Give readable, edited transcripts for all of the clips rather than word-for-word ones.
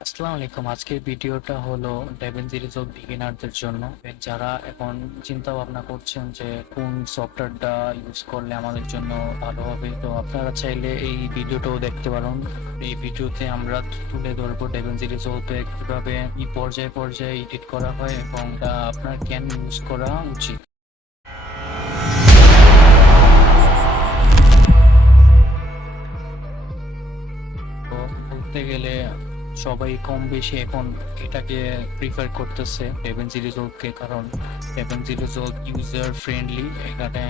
আসসালামু আলাইকুম। আজকের ভিডিওটা হলো DaVinci Resolve বিগিনারদের জন্য। যারা এখন চিন্তা ভাবনা করছেন যে কোন সফটওয়্যারটা ইউজ করলে আমাদের জন্য ভালো হবে, তো আপনারা চাইলে এই ভিডিওটাও দেখতে পারেন। এই ভিডিওতে আমরা তুলে ধরবো DaVinci Resolve কিভাবে পর্যায়ে পর্যায়ে এডিট করা হয় এবং আপনার কেন ইউজ করা উচিত। তো বলতে গেলে সবাই কম বেশি এখন এটাকে প্রিফার করতেছে DaVinci Resolve কে, কারণ DaVinci Resolve ইউজার ফ্রেন্ডলি। এখানে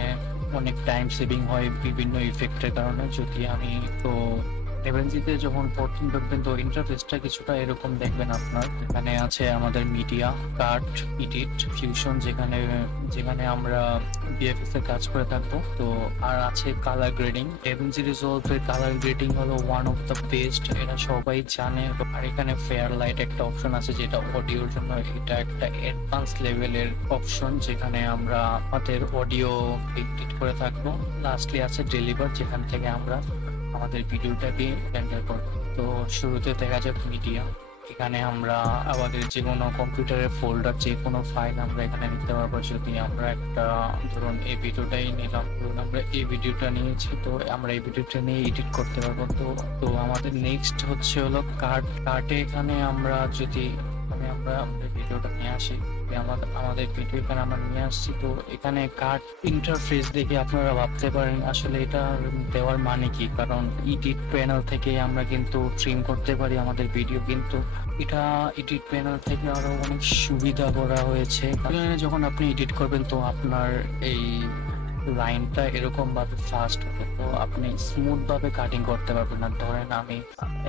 অনেক টাইম সেভিং হয় বিভিন্ন ইফেক্টের কারণে। যদি আমি তো DaVinci-তে যখন প্রথম দেখবেন তো ইন্টারফেসটা কিছুটা এরকম দেখবেন। আপনার এখানে আছে আমাদের মিডিয়া, কাট, এডিট, ফিউশন, যেখানে যেখানে আমরা বিএফএক্স এর কাজ করে থাকবো। তো আর আছে কালার গ্রেডিং। DaVinci Resolve এর কালার গ্রেডিং হলো ওয়ান অফ দ্য বেস্ট, এটা সবাই জানে। আর এখানে ফেয়ার লাইট একটা অপশন আছে যেটা অডিওর জন্য, এটা একটা অ্যাডভান্স লেভেলের অপশন যেখানে আমরা আমাদের অডিও এডিট করে থাকবো। লাস্টলি আছে ডেলিভার, যেখান থেকে আমরা আমাদের ভিডিওটাকে রেন্ডার করব। তো শুরুতে দেখা যাক মিডিয়া। এখানে আমরা আমাদের যে কোনো কম্পিউটারের ফোল্ডার, যে কোনো ফাইল আমরা এখানে নিতে পারবো। যদি আমরা একটা ধরুন এই ভিডিওটাই নিলাম, ধরুন আমরা এই ভিডিওটা নিয়েছি, তো আমরা এই ভিডিওটা নিয়ে এডিট করতে পারবো। তো তো আমাদের নেক্সট হচ্ছে হলো কার্টে। এখানে আমরা যদি এখানে আমরা আমাদের ভিডিওটা নিয়ে আসি, আমাদের ভিডিও এখানে আমরা নিয়ে আসছি। তো এখানে কাট ইন্টারফেস দেখে আপনারা ভাবতে পারেন আসলে এটা দেওয়ার মানে কি, কারণ এডিট প্যানেল থেকে আমরা কিন্তু ট্রিম করতে পারি আমাদের ভিডিও, কিন্তু এটা এডিট প্যানেল থেকে আরো অনেক সুবিধা করা হয়েছে। এখানে যখন আপনি এডিট করবেন তো আপনার এই লাইনটা এরকম ভাবে ফাস্ট হবে, তো আপনি স্মুথ ভাবে কাটিং করতে পারবেন না। ধরেন আমি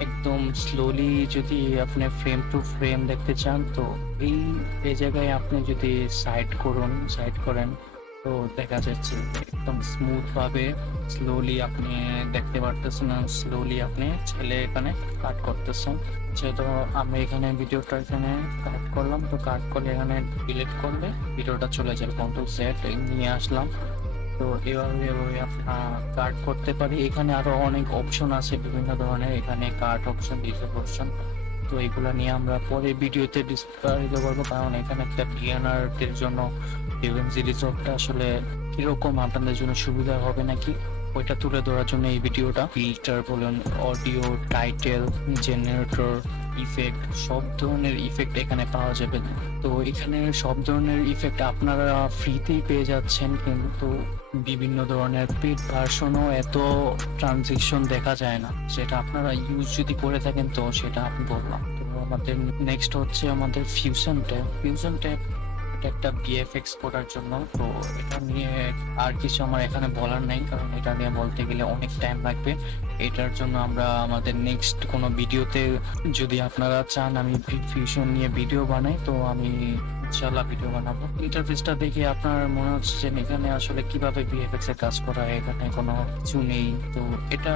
একদম স্লোলি যদি আপনি ফ্রেম টু ফ্রেম দেখতে চান, তো এই এই জায়গায় আপনি যদি সাইড করেন, তো দেখা যাচ্ছে একদম স্মুথ ভাবে স্লোলি আপনি দেখতে পারতেছেন। স্লোলি আপনি ছেলে এখানে কাট করতেছেন। যেহেতু আমি এখানে ভিডিওটা এখানে কাট করলাম, তো কাট করলে এখানে ডিলিট করলে ভিডিওটা চলে যাবে। কন্ট্রোল সেট নিয়ে আসলাম। তো এভাবে এভাবে আপনার কার্ড করতে পারি। এখানে আরো অনেক অপশন আছে বিভিন্ন ধরনের, এখানে কার্ড অপশন, ডিসপ্লে অপশন। তো এগুলো নিয়ে আমরা পরে ভিডিওতে বিস্তারিত করবো, কারণ এখানে একটা বিগিনারদের জন্য DaVinci Resolve আসলে কিরকম আপনাদের জন্য সুবিধা হবে নাকি ওইটা তুলে ধরার জন্য এই ভিডিওটা। ফিল্টার বলুন, অডিও, টাইটেল, জেনারেটর, ইফেক্ট, সব ধরনের ইফেক্ট এখানে পাওয়া যাবে। তো এখানে সব ধরনের ইফেক্ট আপনারা ফ্রিতেই পেয়ে যাচ্ছেন, কিন্তু বিভিন্ন ধরনের পেড ভার্সনও এত ট্রানজিশন দেখা যায় না। সেটা আপনারা ইউজ যদি করে থাকেন তো সেটা আমি বললাম। তো আমাদের নেক্সট হচ্ছে আমাদের ফিউশন ট্যাব। এটা একটা বিএফএক্স করার জন্য। তো এটা নিয়ে আর কিছু আমার এখানে বলার নাই, কারণ এটা নিয়ে বলতে গেলে অনেক টাইম লাগবে। এটার জন্য আমরা আমাদের নেক্সট কোনো ভিডিওতে, যদি আপনারা চান আমি ফিউশন নিয়ে ভিডিও বানাই, তো আমি ইনশাল্লাহ ভিডিও বানাবো। ইন্টারফেসটা দেখে আপনার মনে হচ্ছে যে এখানে আসলে কিভাবে ভিএফএক্স এর কাজ করা হয়, এখানে কোনো কিছু নেই। তো এটা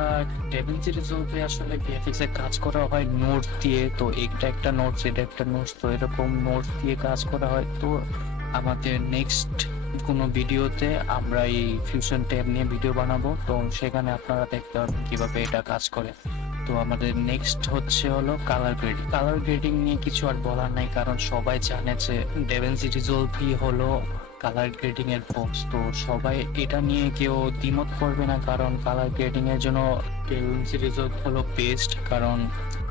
DaVinci Resolve আসলে ভিএফএক্স এর কাজ করা হয় নোট দিয়ে। তো এটা একটা নোটস, এটা একটা নোটস, তো এরকম নোটস দিয়ে কাজ করা হয়। তো আমাদের নেক্সট কোনো ভিডিওতে আমরা এই ফিউশন ট্যাব নিয়ে ভিডিও বানাবো, তো সেখানে আপনারা দেখতে পাবেন কিভাবে এটা কাজ করে। তো আমাদের নেক্সট হচ্ছে হলো কালার গ্রেডিং নিয়ে কিছু আর বলার নাই, কারণ সবাই জানে যে DaVinci Resolve হলো কালার গ্রেডিং এর বক্স। তো সবাই এটা নিয়ে কেউ দ্বিমত করবে না, কারণ কালার গ্রেডিং এর জন্য DaVinci Resolve হলো বেস্ট। কারণ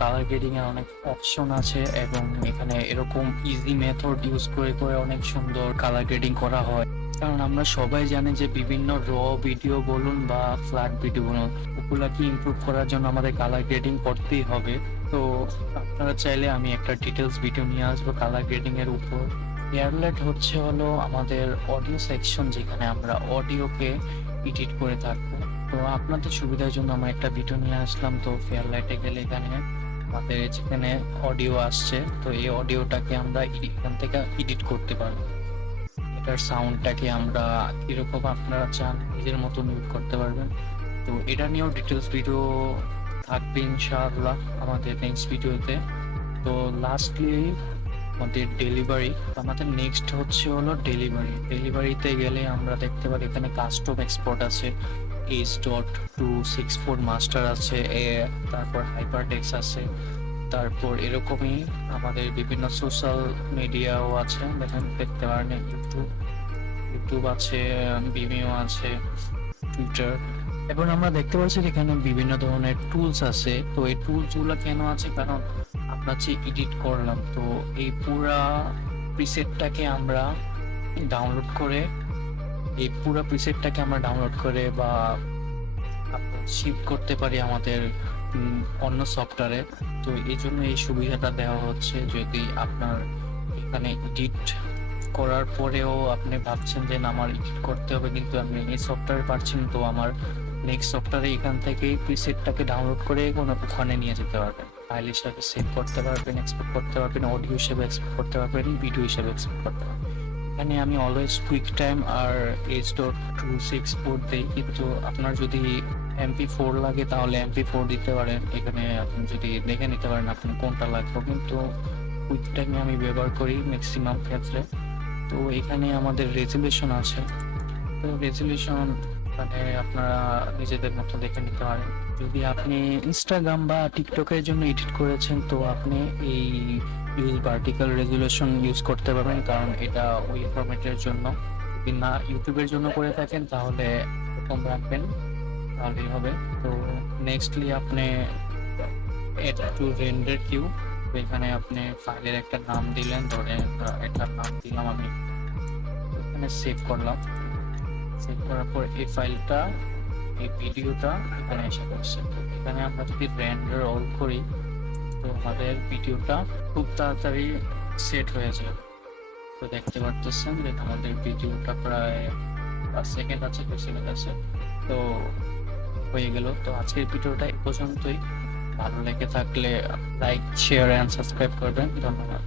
কালার গ্রেডিং এর অনেক অপশন আছে এবং এখানে এরকম ইজি মেথড ইউজ করে করে অনেক সুন্দর কালার গ্রেডিং করা হয়। কারণ আমরা সবাই জানি যে বিভিন্ন ভিডিও বলুন বা ফ্ল্যাট ভিডিও বলুন, ওগুলাকে ইমপ্রুভ করার জন্য আমাদের কালার গ্রেডিং করতেই হবে। তো আপনারা চাইলে আমি একটা ডিটেলস ভিডিও নিয়ে আসবো কালার গ্রেডিং এর উপর। এয়ারলাইট হচ্ছে হলো আমাদের অডিও সেকশন, যেখানে আমরা অডিওকে এডিট করে থাকবো। তো আপনাদের সুবিধার জন্য আমরা একটা ভিডিও নিয়ে আসলাম। তো ফেয়ারলাইটে গেলে এখানে আমাদের যেখানে অডিও আসছে, তো এই অডিওটাকে আমরা এখান থেকে এডিট করতে পারবো। এটার সাউন্ডটাকে আমরা কিরকম আপনারা চান নিজের মতো মিউট করতে পারবেন। তো এটা নিয়েও ডিটেলস ভিডিও থাকবে ইনশাআল্লাহ আমাদের নেক্সট ভিডিওতে। তো লাস্টলি আমাদের নেক্সট হচ্ছে হলো ডেলিভারিতে গেলে আমরা দেখতে পারি এখানে কাস্টম এক্সপোর্ট আছে, H.264 মাস্টার আছে, তারপর হাইপারটেক্স আছে। তারপর এরকমই আমাদের বিভিন্ন সোশ্যাল মিডিয়াও আছে, দেখতে পারেন ইউটিউব আছে, ভিমিও আছে, টুইটার। এখন আমরা দেখতে পাচ্ছি যে এখানে বিভিন্ন ধরনের টুলস আছে। তো এই টুলসগুলো কেন আছে, কারণ আমরা যে এডিট করলাম, তো এই পুরা প্রিসেটটাকে আমরা ডাউনলোড করে বা শিফট করতে পারি আমাদের অন্য সফটওয়্যারে। তো এই জন্য এই সুবিধাটা দেওয়া হচ্ছে। যদি আপনার এখানে এডিট করার পরেও আপনি ভাবছেন যে না, আমার এডিট করতে হবে কিন্তু আমি এই সফটওয়্যার পারছি না, তো আমার নেক্সট সফটওয়্যারে এখান থেকেই প্রিসেটটাকে ডাউনলোড করে ওখানে নিয়ে যেতে পারবেন, ফাইল হিসাবে সেভ করতে পারবেন, এক্সপোর্ট করতে পারবেন, অডিও হিসেবে এক্সপোর্ট করতে পারবেন, ভিডিও হিসেবে এক্সপোর্ট করতে পারবেন। এখানে আমি অলওয়েজ কুইক টাইম আর H.264 এক্সপোর্ট দিই, কিন্তু আপনার যদি MP4 লাগে তাহলে MP4 দিতে পারেন। এখানে আপনি যদি দেখে নিতে পারেন আপনি কোনটা লাগবে, কিন্তু কুইক টাইমে আমি ব্যবহার করি ম্যাক্সিমাম ক্ষেত্রে। তো এখানে আমাদের রেজুলেশন আছে, তো রেজুলেশন মানে আপনারা নিজেদের মতো দেখে নিতে পারেন। যদি আপনি ইনস্টাগ্রাম বা টিকটকের জন্য এডিট করেছেন, তো আপনি এই ভার্টিক্যাল রেজুলেশন ইউজ করতে পারবেন, কারণ এটা ওই ফরম্যাটের জন্য। যদি না ইউটিউবের জন্য করে থাকেন তাহলে এরকম রাখবেন, তাহলেই হবে। তো নেক্সটলি আপনি এড টু রেন্ডার কিউ, এখানে আপনি ফাইলের একটা নাম দিলেন, ধরেন এটার নাম দিলাম আমি, এখানে সেভ করলাম। সেভ করার পর এই ফাইলটা, এই ভিডিওটা এখানে এসে পড়ছে। তো এখানে আমরা যদি রেন্ডার অল করি, তো আমাদের ভিডিওটা খুব তাড়াতাড়ি সেট হয়ে যাবে। তো দেখতে পারতেছেন যে আমাদের ভিডিওটা প্রায় 5 সেকেন্ড আছে, 2 সেকেন্ড আছে, তো হয়ে গেল। তো আজকের ভিডিওটা এই পর্যন্তই। ভালো লেগে থাকলে লাইক, শেয়ার অ্যান্ড সাবস্ক্রাইব করবেন। ধন্যবাদ।